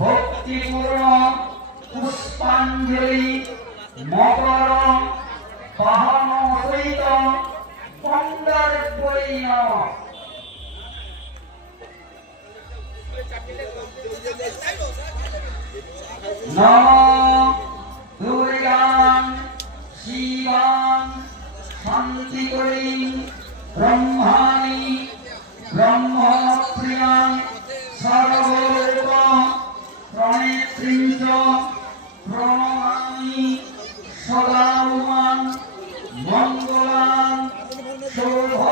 ভক্তিপূর্ণ পুষ্পাঞ্জলি মকর বাহন সহিত পঙ্গার্পণী নমঃ। নমঃ দুর্গাং শিবাং শান্তিকরীং ব্রহ্মাণি ব্রহ্মপ্রিয়াং সর্বরূপ প্রণেত্রীং চ প্রণমামি সদা মঙ্গলাং শোভা